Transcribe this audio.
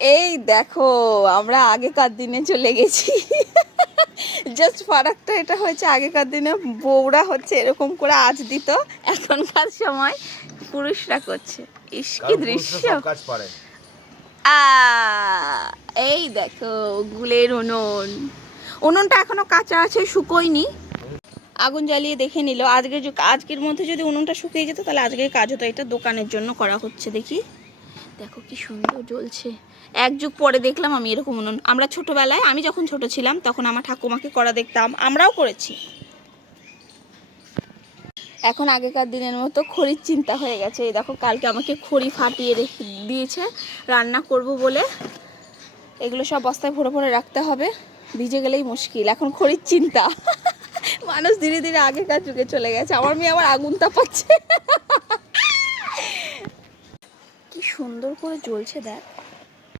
এই দেখো আমরা আগেকার দিনে চলে গেছি। জাস্ট ফারাকটা এটা হয়েছে, আগেকার দিনে বউরা হচ্ছে এরকম করে আঁচ দিত, এখনকার সময় পুরুষরা করছে। ইস কি দৃশ্য! এই দেখো গুলের উনুন, উনুনটা এখনো কাঁচা আছে, শুকোয়নি। আগুন জ্বালিয়ে দেখে নিল। আজকের মধ্যে যদি উনুনটা শুকিয়ে যেত তাহলে আজকের কাজ হতো। এটা দোকানের জন্য করা হচ্ছে। দেখি, দেখো কি সুন্দর জ্বলছে। এক যুগ পরে দেখলাম আমি এরকম উনুন। আমরা ছোটবেলায়, আমি যখন ছোট ছিলাম তখন আমার ঠাকুমাকে করা দেখতাম, আমরাও করেছি। এখন আগেকার দিনের মতো খড়ির চিন্তা হয়ে গেছে। এই দেখো কালকে আমাকে খড়ি ফাটিয়ে রেখে দিয়েছে রান্না করব বলে। এগুলো সব বস্তায় ভরে ভরে রাখতে হবে, ভিজে গেলেই মুশকিল। এখন খড়ির চিন্তা। মানুষ ধীরে ধীরে আগেকার যুগে চলে গেছে। আমার মেয়ে আবার আগুন তাপাচ্ছে। কি সুন্দর করে জ্বলছে দেখ।